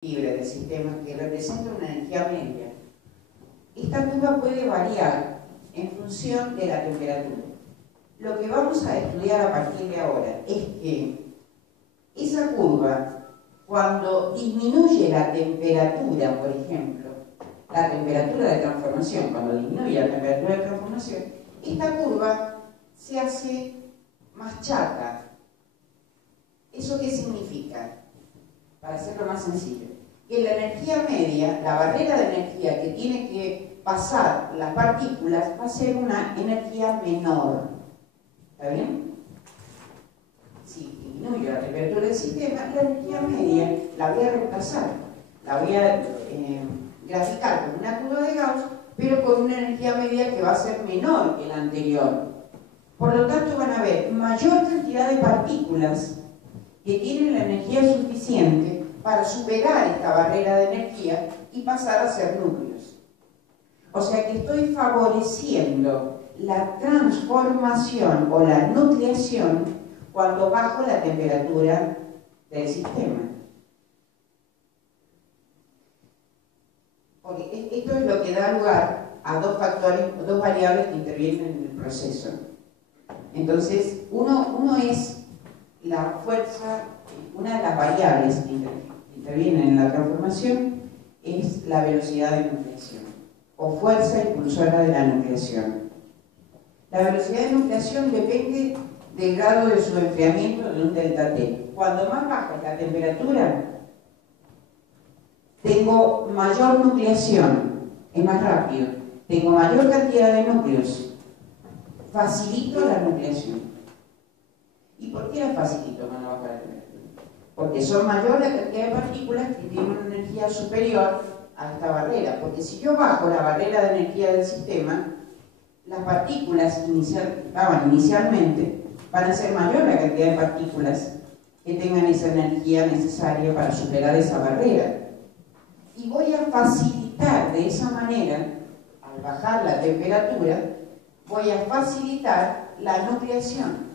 libre del sistema, que representa una energía media, esta curva puede variar en función de la temperatura. Lo que vamos a estudiar a partir de ahora es que esa curva, cuando disminuye la temperatura, por ejemplo, la temperatura de transformación, cuando disminuye la temperatura de transformación, esta curva se hace más chata. ¿Eso qué significa? Para hacerlo más sencillo, que la energía media, la barrera de energía que tiene que pasar las partículas, va a ser una energía menor. ¿Está bien? Si disminuye la temperatura del sistema, la energía media la voy a reemplazar, la voy a graficar con una curva de Gauss, pero con una energía media que va a ser menor que la anterior. Por lo tanto, van a haber mayor cantidad de partículas que tienen la energía suficiente para superar esta barrera de energía y pasar a ser núcleos. O sea que estoy favoreciendo la transformación o la nucleación cuando bajo la temperatura del sistema. Porque esto es lo que da lugar a dos factores, dos variables que intervienen en el proceso. Entonces, uno es la fuerza, una de las variables que intervienen en la transformación es la velocidad de nucleación o fuerza impulsora de la nucleación. La velocidad de nucleación depende del grado de su enfriamiento de un delta T. Cuando más baja es la temperatura, tengo mayor nucleación, es más rápido, tengo mayor cantidad de núcleos, facilito la nucleación. ¿Y por qué la facilito cuando baja la temperatura? Porque son mayor la cantidad de partículas que tienen una energía superior a esta barrera. Porque si yo bajo la barrera de energía del sistema, las partículas que estaban inicialmente van a ser mayor la cantidad de partículas que tengan esa energía necesaria para superar esa barrera. Y voy a facilitar de esa manera, al bajar la temperatura, voy a facilitar la nucleación.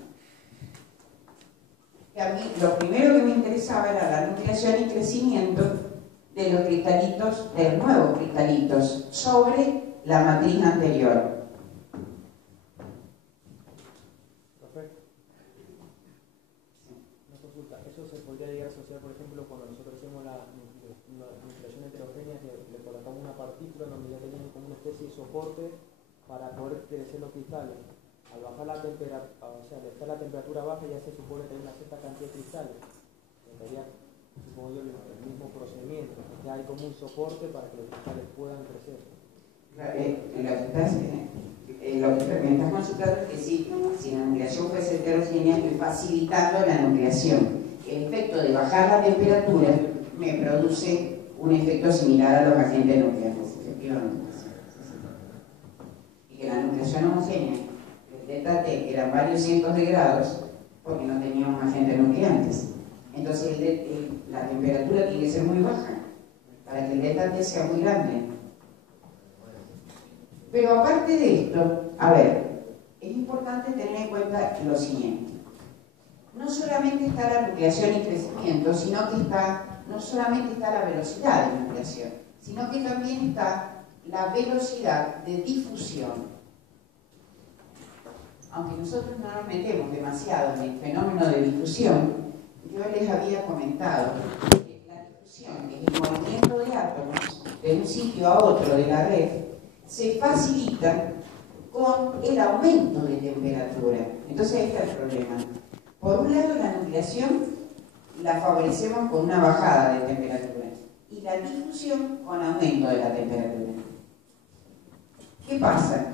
Que a mí lo primero que me interesaba era la nucleación y crecimiento de los cristalitos, de los nuevos cristalitos, sobre la matriz anterior. Perfecto. Una consulta, ¿eso se podría llegar a asociar, por ejemplo, cuando nosotros hacemos la nucleación heterogénea, que le colocamos una partícula donde ya tenemos como una especie de soporte para poder crecer los cristales? Al bajar la temperatura, o sea, al estar la temperatura baja, ya se supone que hay una cierta cantidad de cristales. Sería, supongo yo, el mismo procedimiento, que hay como un soporte para que los cristales puedan crecer. Lo que me estás consultando es que si la nucleación fuese heterogénea, estoy facilitando la nucleación. El efecto de bajar la temperatura me produce un efecto similar a los agentes nucleares, efectivamente. Y que la nucleación homogénea, delta T, que eran varios cientos de grados, porque no teníamos agentes nucleantes. Entonces la temperatura tiene que ser muy baja para que el delta T sea muy grande. Pero aparte de esto, a ver, es importante tener en cuenta lo siguiente. No solamente está la nucleación y crecimiento, sino que no solamente está la velocidad de nucleación, sino que también está la velocidad de difusión. Aunque nosotros no nos metemos demasiado en el fenómeno de difusión, yo les había comentado que la difusión, que es el movimiento de átomos de un sitio a otro de la red, se facilita con el aumento de temperatura. Entonces ahí está el problema. Por un lado, la nucleación la favorecemos con una bajada de temperatura y la difusión con aumento de la temperatura. ¿Qué pasa?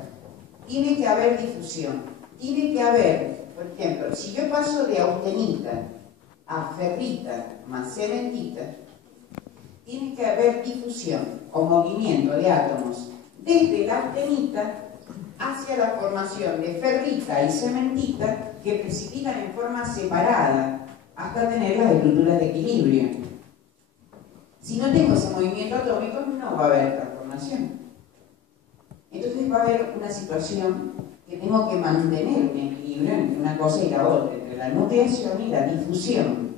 Tiene que haber difusión. Tiene que haber, por ejemplo, si yo paso de austenita a ferrita más cementita, tiene que haber difusión o movimiento de átomos desde la austenita hacia la formación de ferrita y cementita que precipitan en forma separada hasta tener las estructuras de equilibrio. Si no tengo ese movimiento atómico, no va a haber transformación. Entonces va a haber una situación que tengo que mantener un equilibrio entre una cosa y la otra, entre la nucleación y la difusión.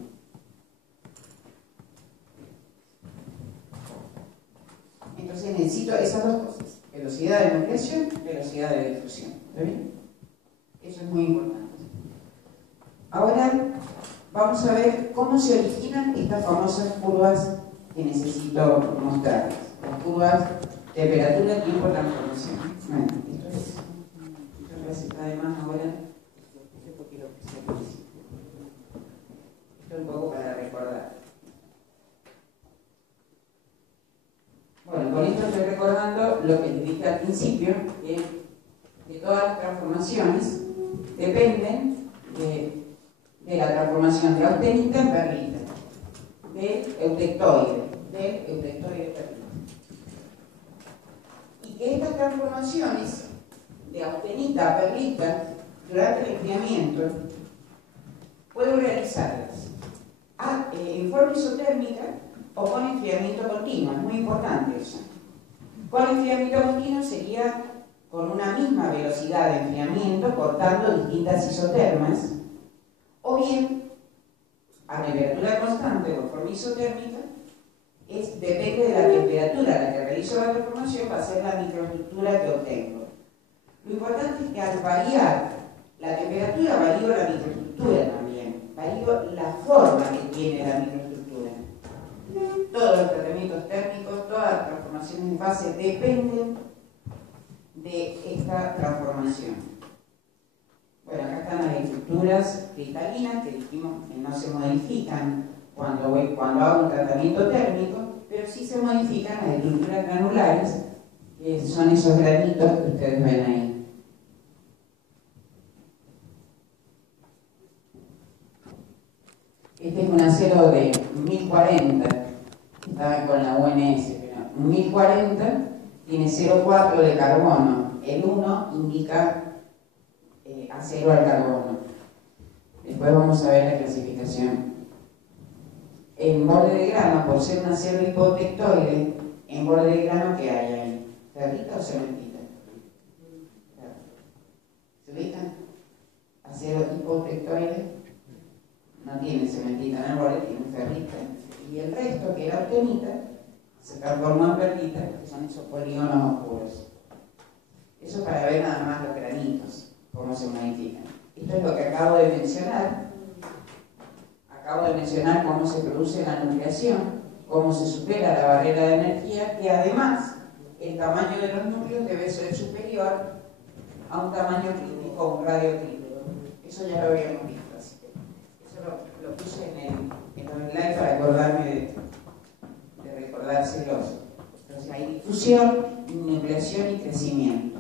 Entonces necesito esas dos cosas, velocidad de nucleación, velocidad de difusión. ¿Está bien? Eso es muy importante. Ahora vamos a ver cómo se originan estas famosas curvas que necesito mostrarles. Las curvas temperatura, tiempo, transformación. Bueno, esto está de más ahora. Esto quiero que sea principio. Esto un poco para recordar. Bueno, con esto estoy recordando lo que les dije al principio, que todas las transformaciones dependen de la transformación de austenita en perlita, del eutectoide perlita. Y que estas transformaciones de austenita a perlita durante el enfriamiento puedo realizarlas en forma isotérmica o con enfriamiento continuo. Es muy importante eso. Con enfriamiento continuo sería con una misma velocidad de enfriamiento cortando distintas isotermas, o bien a temperatura constante o forma isotérmica. Depende de la temperatura a la que realizo la transformación, va a ser la microestructura que obtengo. Lo importante es que al variar la temperatura varío la microestructura también, varío la forma que tiene la microestructura. Todos los tratamientos térmicos, todas las transformaciones en fase dependen de esta transformación. Bueno, acá están las estructuras cristalinas que dijimos que no se modifican cuando hago un tratamiento térmico, pero sí se modifican las estructuras granulares, que son esos granitos que ustedes ven ahí. Este es un acero de 1040, estaba con la UNS, pero 1040 tiene 0,4 de carbono. El 1 indica acero al carbono. Después vamos a ver la clasificación. En borde de grano, por ser un acero hipotectoide, en borde de grano, ¿qué hay ahí? ¿Ferrita o cementita? ¿Cementita? Acero hipotectoide no tiene cementita en el borde, tiene ferrita. Y el resto, que era austenita, se transformó en perlita, que son esos polígonos oscuros. Eso para ver nada más los granitos, cómo se modifican. Esto es lo que acabo de mencionar. Acabo de mencionar cómo se produce la nucleación, cómo se supera la barrera de energía, que además el tamaño de los núcleos debe ser superior a un tamaño crítico o un radio crítico. Eso ya lo habíamos visto. Así que eso lo puse en los slides para acordarme de recordárselos. Entonces hay difusión, nucleación y crecimiento.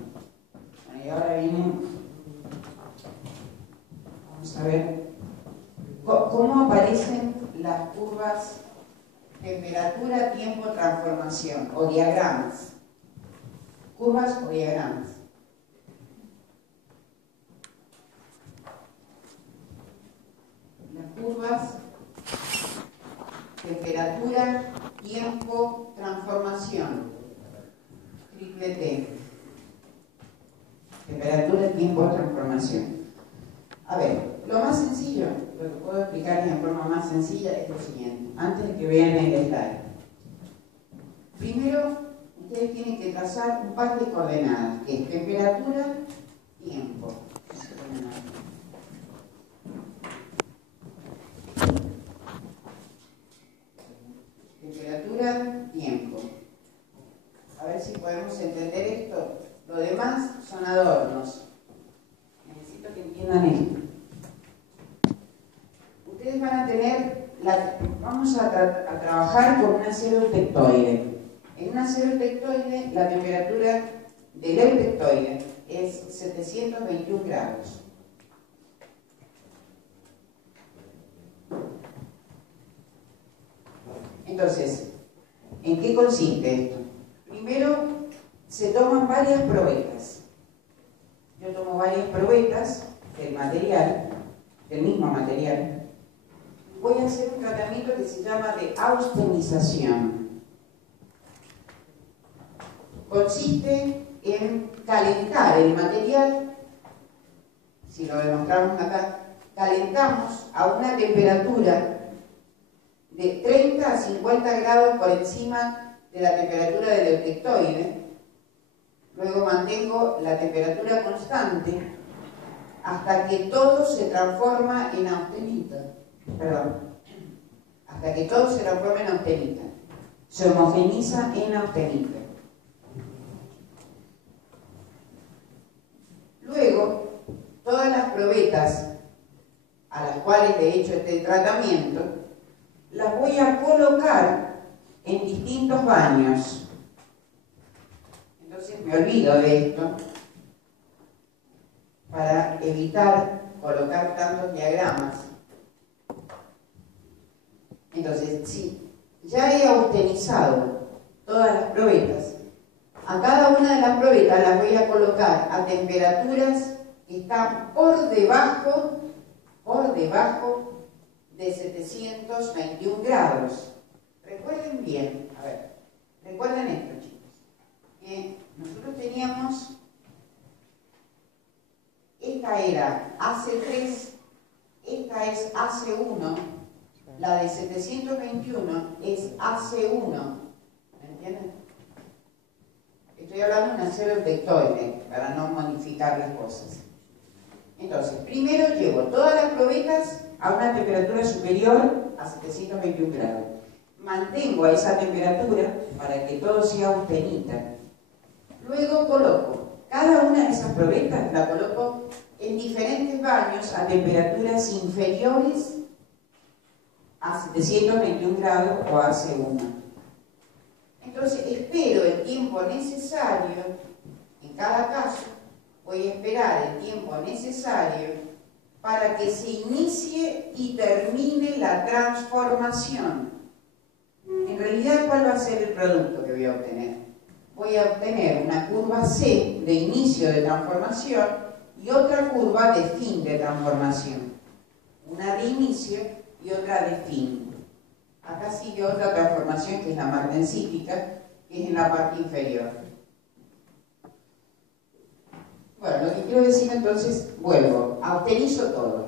Bueno, y ahora vamos a ver cómo aparecen las curvas temperatura, tiempo, transformación, o diagramas. Curvas o diagramas. Las curvas temperatura, tiempo, transformación. Triple T. Temperatura, tiempo, transformación. A ver, lo más sencillo, lo que puedo explicar en forma más sencilla es lo siguiente, antes de que vean el slide. Primero, ustedes tienen que trazar un par de coordenadas, que es temperatura, tiempo. Temperatura, tiempo. A ver si podemos entender esto. Lo demás son adornos. Necesito que entiendan esto. Ustedes van a tener, vamos a trabajar con un acero eutectoide. En un acero eutectoide la temperatura del eutectoide es 721 grados. Entonces, ¿en qué consiste esto? Primero, se toman varias probetas. Yo tomo varias probetas del material, del mismo material. Voy a hacer un tratamiento que se llama de austenización. Consiste en calentar el material, si lo demostramos acá, calentamos a una temperatura de 30 a 50 grados por encima de la temperatura del eutectoide, luego mantengo la temperatura constante hasta que todo se transforma en austenita. Perdón. Hasta que todo se transforma en austenita. Se homogeniza en austenita. Luego, todas las probetas a las cuales le he hecho este tratamiento, las voy a colocar en distintos baños. Entonces me olvido de esto para evitar colocar tantos diagramas. Entonces, si ya he austenizado todas las probetas, a cada una de las probetas las voy a colocar a temperaturas que están por debajo de 721 grados. Recuerden bien, a ver, recuerden esto, chicos, que nosotros teníamos, esta era AC3, esta es AC1, la de 721 es AC1, ¿me entienden? Estoy hablando de un acero eutectoide para no modificar las cosas. Entonces, primero llevo todas las probetas a una temperatura superior a 721 grados. Mantengo a esa temperatura para que todo sea austenita. Luego coloco cada una de esas probetas, la coloco en diferentes baños a temperaturas inferiores a 721 grados o a AC1. Entonces, espero el tiempo necesario, en cada caso, voy a esperar el tiempo necesario para que se inicie y termine la transformación. En realidad, ¿cuál va a ser el producto que voy a obtener? Voy a obtener una curva C de inicio de transformación y otra curva de fin de transformación. Una de inicio y otra de fin. Acá sigue otra transformación que es la magnesítica, que es en la parte inferior. Bueno, lo que quiero decir entonces, vuelvo, autenizo todo.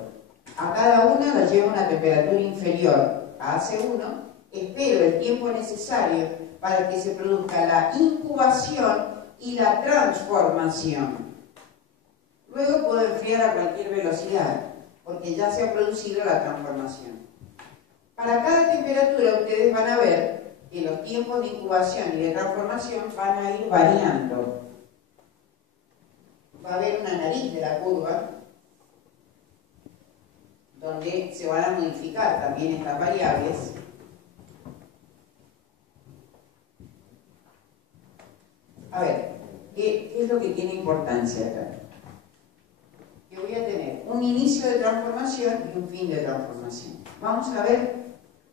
A cada una la llevo a una temperatura inferior a AC1, espero el tiempo necesario para que se produzca la incubación y la transformación. Luego puedo enfriar a cualquier velocidad, porque ya se ha producido la transformación. Para cada temperatura ustedes van a ver que los tiempos de incubación y de transformación van a ir variando. Va a haber una nariz de la curva donde se van a modificar también estas variables. A ver, ¿qué es lo que tiene importancia acá? Que voy a tener un inicio de transformación y un fin de transformación. Vamos a ver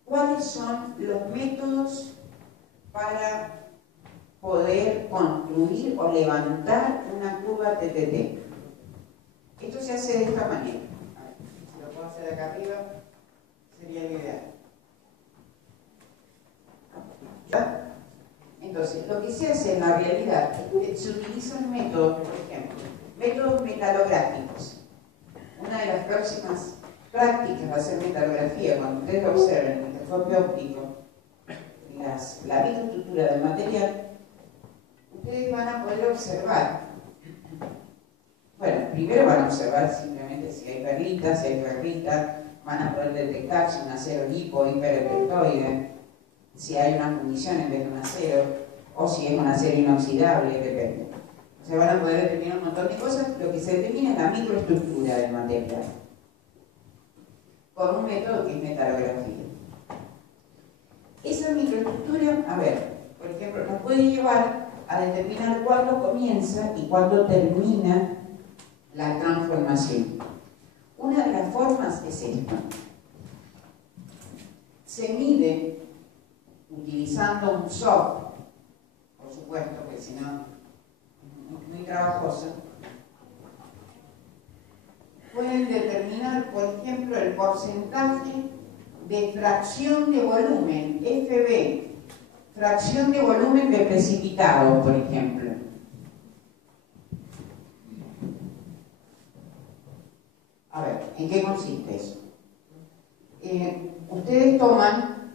cuáles son los métodos para poder construir o levantar una curva TTT. Esto se hace de esta manera. A ver, si lo puedo hacer acá arriba, sería lo ideal. ¿Ya? Entonces, lo que se hace en la realidad es que se utilizan métodos, por ejemplo, métodos metalográficos. Una de las próximas prácticas va a ser metalografía. Cuando ustedes observen el microscopio óptico, la microestructura del material, ustedes van a poder observar. Bueno, primero van a observar simplemente si hay perlitas, si hay perlitas, van a poder detectar si un acero lipo, hipereutectoide, si hay una fundición en vez de un acero, o si es un acero inoxidable, depende. O sea, van a poder determinar un montón de cosas. Lo que se determina es la microestructura del material, por un método que es metalografía. Esa microestructura, a ver, por ejemplo, nos puede llevar a determinar cuándo comienza y cuándo termina la transformación. Una de las formas es esta. Se mide utilizando un SOP, por supuesto, porque si no es muy trabajoso. Pueden determinar, por ejemplo, el porcentaje de fracción de volumen, FB, fracción de volumen de precipitado, por ejemplo. A ver, ¿en qué consiste eso? Ustedes toman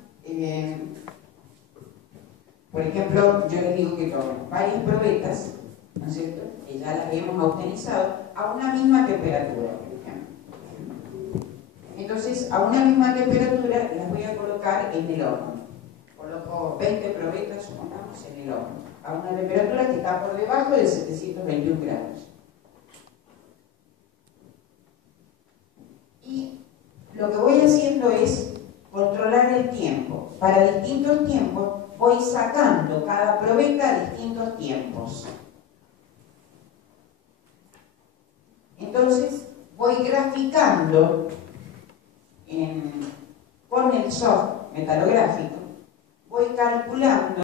Por ejemplo, yo les digo que con varias probetas, ¿no es cierto?, que ya las hemos austenizado a una misma temperatura, por ejemplo. Entonces, a una misma temperatura las voy a colocar en el horno. Coloco 20 probetas, supongamos, en el horno, a una temperatura que está por debajo de 721 grados. Y lo que voy haciendo es controlar el tiempo. Para distintos tiempos voy sacando cada probeta a distintos tiempos. Entonces voy graficando con el software metalográfico, voy calculando